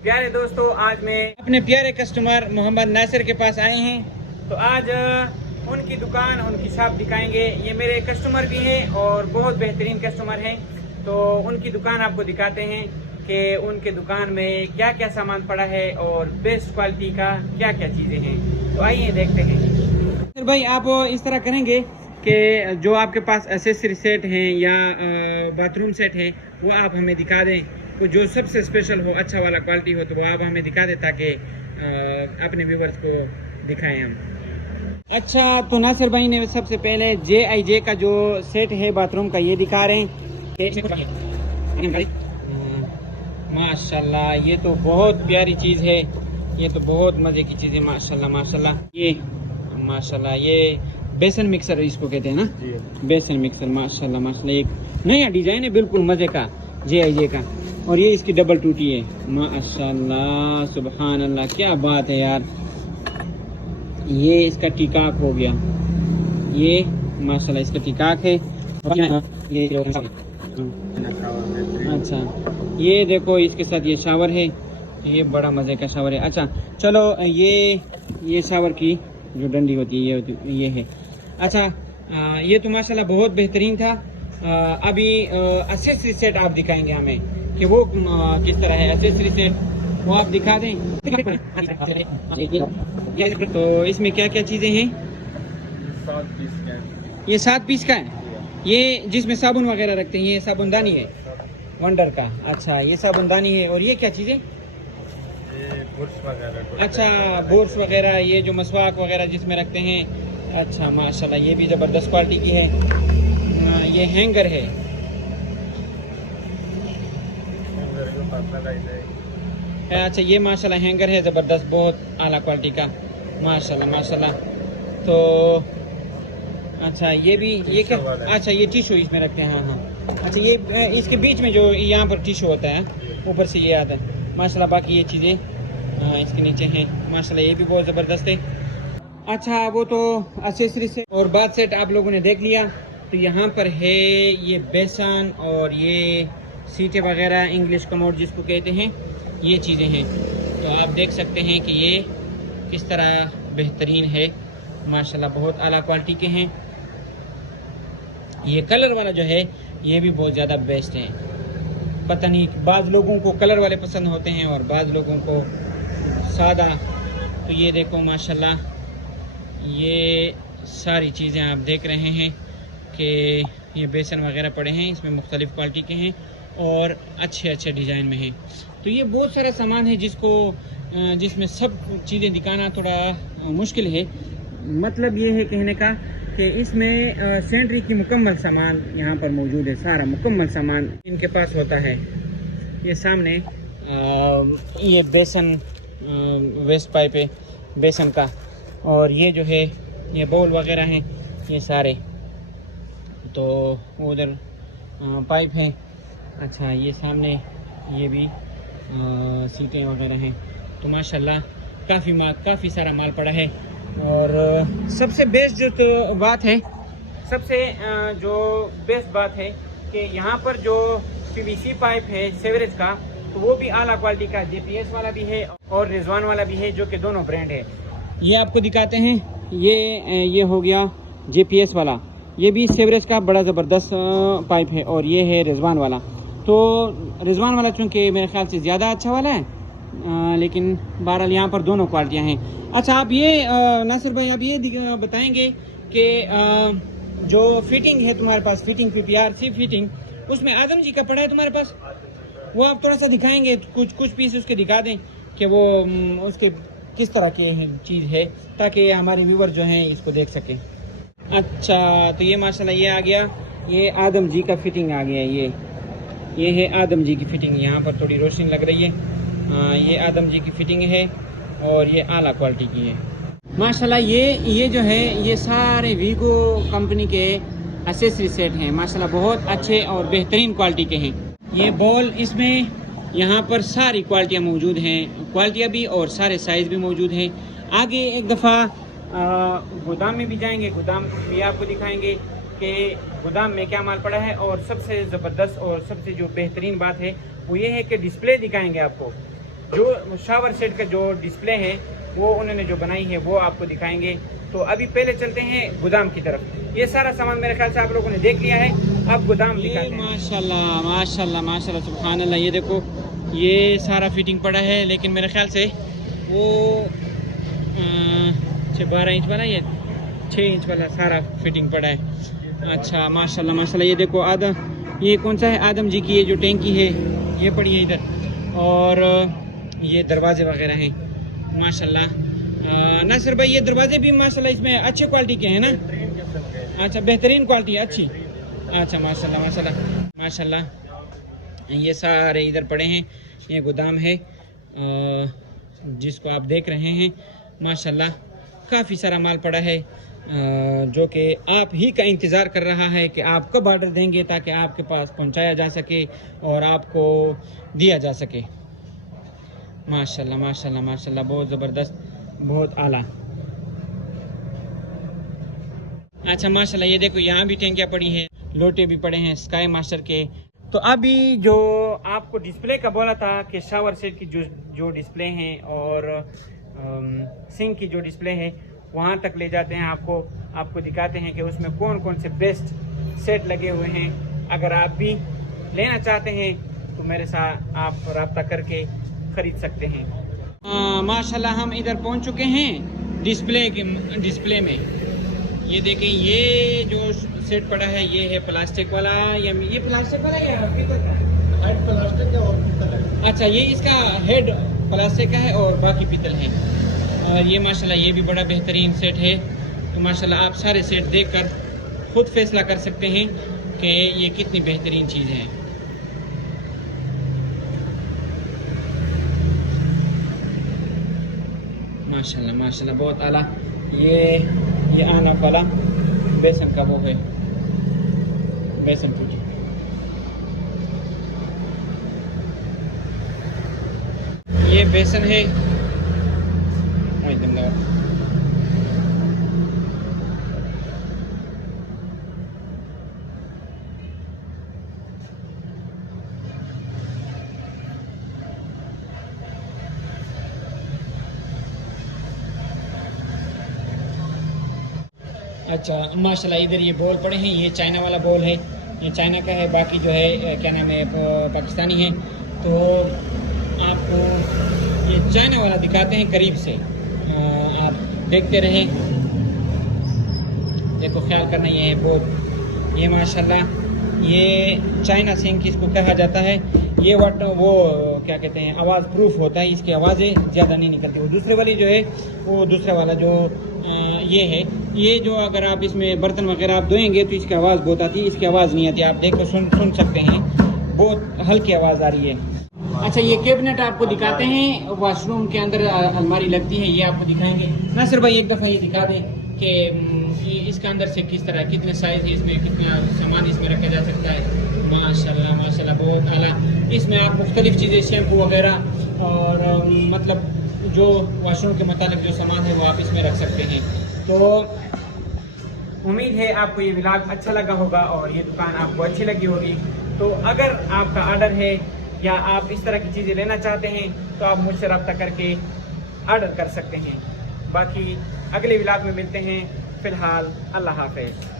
प्यारे दोस्तों, आज मैं अपने प्यारे कस्टमर मोहम्मद नासिर के पास आए हैं। तो आज उनकी दुकान, उनकी शॉप दिखाएंगे। ये मेरे कस्टमर भी हैं और बहुत बेहतरीन कस्टमर हैं। तो उनकी दुकान आपको दिखाते हैं कि उनके दुकान में क्या क्या सामान पड़ा है और बेस्ट क्वालिटी का क्या क्या चीज़ें हैं। तो आइए देखते हैं। सर भाई, आप इस तरह करेंगे कि जो आपके पास एसेसरी सेट हैं या बाथरूम सेट है वो आप हमें दिखा दें। तो जो सबसे स्पेशल हो, अच्छा वाला क्वालिटी हो, तो वो आप हमें दिखा दें ताकि अपने व्यूवर्स को दिखाएं हम। अच्छा, तो नासिर भाई ने सबसे पहले JIJ का जो सेट है बाथरूम का ये दिखा रहे हैं। माशाल्लाह, ये तो बहुत प्यारी चीज़ है। ये तो बहुत मज़े की चीज़ है। माशाल्लाह माशाल्लाह। ये माशाल्लाह, ये बेसन मिक्सर इसको कहते हैं ना, बेसन मिक्सर। माशाल्लाह माशाल्लाह, एक नया डिजाइन है, बिल्कुल मज़े का JIJ का। और ये इसकी डबल टूटी है। माशाल्लाह सुभान अल्लाह, क्या बात है यार। ये इसका टिकाक हो गया, ये माशाल्लाह इसका टिकाक है। ये अच्छा, ये देखो इसके साथ ये शावर है, ये बड़ा मज़े का शावर है। अच्छा चलो, ये शावर की जो डंडी होती है ये है। अच्छा, ये तो माशाल्लाह बहुत बेहतरीन था। अभी एसेसरी सेट आप दिखाएंगे हमें कि वो किस तरह है एसेसरी सेट, वो आप दिखा दें। तो इसमें क्या क्या चीज़ें हैं? 7 पीस का है। ये 7 पीस का है। ये जिसमें साबुन वगैरह रखते हैं, ये साबुनदानी है वंडर का। अच्छा, ये साबुनदानी है। और ये क्या चीज़ है? ये बुर्श वगैरह। अच्छा, बोर्स वगैरह, ये जो मसवाक वगैरह जिसमें रखते हैं। अच्छा माशाल्लाह, ये भी ज़बरदस्त क्वालिटी की है। ये हैंगर है। अच्छा, ये माशाल्लाह हैंगर है, ज़बरदस्त, बहुत आला क्वालिटी का। माशाल्लाह माशाल्लाह। तो अच्छा, ये भी, ये क्या? अच्छा, ये टिशू इसमें रखते हैं। हाँ हाँ। अच्छा, ये इसके बीच में जो यहाँ पर टिशू होता है, ऊपर से ये आता है। माशाल्लाह, बाकी ये चीज़ें इसके नीचे हैं। माशाल्लाह, ये भी बहुत ज़बरदस्त है। अच्छा, वो तो एक्सेसरी से और बाद सेट आप लोगों ने देख लिया। तो यहाँ पर है ये बेसन और ये सीटें वगैरह, इंग्लिश कमोड जिसको कहते हैं, ये चीज़ें हैं। तो आप देख सकते हैं कि ये किस तरह बेहतरीन है। माशाल्लाह, बहुत आला क्वालिटी के हैं। ये कलर वाला जो है ये भी बहुत ज़्यादा बेस्ट है। पता नहीं, बाज़ लोगों को कलर वाले पसंद होते हैं और बाज़ लोगों को सादा। तो ये देखो माशाल्लाह, ये सारी चीज़ें आप देख रहे हैं कि ये बेसन वगैरह पड़े हैं, इसमें मुख्तलिफ़ क्वालिटी के हैं और अच्छे अच्छे डिज़ाइन में हैं। तो ये बहुत सारा सामान है जिसमें सब चीज़ें दिखाना थोड़ा मुश्किल है। मतलब ये है कहने का कि इसमें सैनिटरी की मुकम्मल सामान यहाँ पर मौजूद है। सारा मुकम्मल सामान इनके पास होता है। ये सामने ये बेसन वेस्ट पाइप है बेसन का, और ये जो है ये बाउल वगैरह हैं ये सारे। तो उधर पाइप है। अच्छा, ये सामने ये भी सीटें वगैरह हैं। तो माशाल्लाह काफ़ी सारा माल पड़ा है। और सबसे बेस्ट जो तो बात है, सबसे जो बेस्ट बात है कि यहाँ पर जो PVC पाइप है सेवरेज का, तो वो भी आला क्वालिटी का JPS वाला भी है और रिजवान वाला भी है, जो कि दोनों ब्रांड है। ये आपको दिखाते हैं। ये हो गया JPS वाला, ये भी सेवरेज का बड़ा ज़बरदस्त पाइप है। और ये है रिजवान वाला। तो रिजवान वाला चूँकि मेरे ख्याल से ज़्यादा अच्छा वाला है, लेकिन बहरहाल यहाँ पर दोनों क्वालिटियाँ हैं। अच्छा, आप ये नासिर भाई, आप ये बताएंगे कि जो फिटिंग है तुम्हारे पास, फिटिंग PPRC फिटिंग, उसमें आदम जी का पड़ा है तुम्हारे पास, वो आप थोड़ा सा दिखाएंगे? कुछ पीस उसके दिखा दें कि वो उसके किस तरह की चीज़ है, ताकि हमारे व्यूवर जो हैं इसको देख सकें। अच्छा, तो ये माशाल्लाह ये आ गया, ये आदम जी का फिटिंग आ गया। ये है आदम जी की फिटिंग। यहाँ पर थोड़ी रोशनी लग रही है। ये आदम जी की फिटिंग है और ये आला क्वालिटी की है। माशाल्लाह, ये जो है ये सारे वीगो कंपनी के एसेसरी सेट हैं। माशाल्लाह, बहुत अच्छे और बेहतरीन क्वालिटी के हैं। ये बॉल, इसमें यहाँ पर सारी क्वालिटियाँ मौजूद हैं, क्वालिटियाँ भी और सारे साइज़ भी मौजूद हैं। आगे एक दफ़ा गोदाम में भी जाएंगे, गोदाम भी आपको दिखाएंगे कि गोदाम में क्या माल पड़ा है। और सबसे ज़बरदस्त और सबसे जो बेहतरीन बात है वो ये है कि डिस्प्ले दिखाएंगे आपको जो शावर सेट का जो डिस्प्ले है वो उन्होंने जो बनाई है वो आपको दिखाएंगे। तो अभी पहले चलते हैं गोदाम की तरफ। ये सारा सामान मेरे ख्याल से आप लोगों ने देख लिया है, अब गोदाम दिखाते हैं। माशाल्लाह माशाल्लाह माशाल्लाह सुभान अल्लाह, ये देखो ये सारा फिटिंग पड़ा है, लेकिन मेरे ख्याल से वो 12 इंच वाला या 6 इंच वाला सारा फिटिंग पड़ा है। अच्छा माशाल्लाह माशाल्लाह, ये देखो ये कौन सा है, आदम जी की ये जो टैंकी है ये पड़ी है इधर, और ये दरवाजे वगैरह हैं माशाल्लाह। नासिर भाई ये दरवाजे भी माशाल्लाह इसमें अच्छे क्वालिटी के हैं ना? अच्छा बेहतरीन क्वालिटी है, अच्छी। अच्छा माशाल्लाह माशाल्लाह माशाल्लाह, ये सारे इधर पड़े हैं, ये गोदाम है जिसको आप देख रहे हैं माशाल्लाह। काफ़ी सारा माल पड़ा है जो कि आप ही का इंतज़ार कर रहा है कि आप कब ऑर्डर देंगे ताकि आपके पास पहुंचाया जा सके और आपको दिया जा सके। माशाल्लाह माशाल्लाह माशाल्लाह, बहुत ज़बरदस्त, बहुत आला। अच्छा माशाल्लाह, ये देखो यहाँ भी टैंकियाँ पड़ी हैं, लोटे भी पड़े हैं स्काई मास्टर के। तो अभी जो आपको डिस्प्ले का बोला था कि शावर सेट की जो डिस्प्ले हैं और सिंक की जो डिस्प्ले है वहाँ तक ले जाते हैं, आपको दिखाते हैं कि उसमें कौन कौन से बेस्ट सेट लगे हुए हैं। अगर आप भी लेना चाहते हैं तो मेरे साथ आप रब्ता करके ख़रीद सकते हैं। माशाल्लाह हम इधर पहुंच चुके हैं डिस्प्ले में। ये देखें, ये जो सेट पड़ा है ये है प्लास्टिक वाला, या ये प्लास्टिक वाला या पीतल का? हेड प्लास्टिक है और पीतल है। अच्छा, ये इसका हेड प्लास्टिक का है और बाकी पीतल है। और ये माशाल्लाह ये भी बड़ा बेहतरीन सेट है। तो माशाल्लाह आप सारे सेट देखकर खुद फैसला कर सकते हैं कि ये कितनी बेहतरीन चीज़ है। माशाल्लाह माशाल्लाह, बहुत आला। ये आना वाला बेसन का वो है, बेसन पूजी। ये बेसन है, एकदम लगा। अच्छा माशाल्लाह, इधर ये बॉल पड़े हैं, ये चाइना वाला बॉल है, ये चाइना का है, बाकी जो है क्या नाम है पाकिस्तानी है। तो आपको ये चाइना वाला दिखाते हैं करीब से, आप देखते रहें। देखो ख्याल करना, ये है बॉल, ये माशाल्लाह ये चाइना सिंक इसको कहा जाता है। ये वो क्या कहते हैं, आवाज़ प्रूफ होता है, इसकी आवाज़ें ज़्यादा नहीं निकलती। वो दूसरे वाली जो है वो दूसरा वाला जो ये है, ये जो अगर आप इसमें बर्तन वगैरह आप धोएंगे तो इसकी आवाज़ बहुत आती है, इसकी आवाज़ नहीं आती। आप देखो सुन सकते हैं, बहुत हल्की आवाज़ आ रही है। अच्छा, ये कैबिनेट आपको दिखाते हैं, वॉशरूम के अंदर अलमारी लगती है, ये आपको दिखाएंगे। नासिर भाई एक दफ़ा ये दिखा दें कि इसके अंदर से किस तरह, कितने साइज़ है इसमें, कितना सामान इसमें रखा जा सकता है। माशाल्लाह माशाल्लाह, बहुत आला। इसमें आप मुख्तलिफ़ चीज़ें, शैम्पू वगैरह और मतलब जो वॉशरूम के मुताबिक जो सामान है वो आप इसमें रख सकते हैं। तो उम्मीद है आपको ये व्लॉग अच्छा लगा होगा और ये दुकान आपको अच्छी लगी होगी। तो अगर आपका ऑर्डर है या आप इस तरह की चीज़ें लेना चाहते हैं तो आप मुझसे रब्ता करके ऑर्डर कर सकते हैं। बाकी अगले व्लॉग में मिलते हैं। फ़िलहाल अल्लाह हाफ़िज़।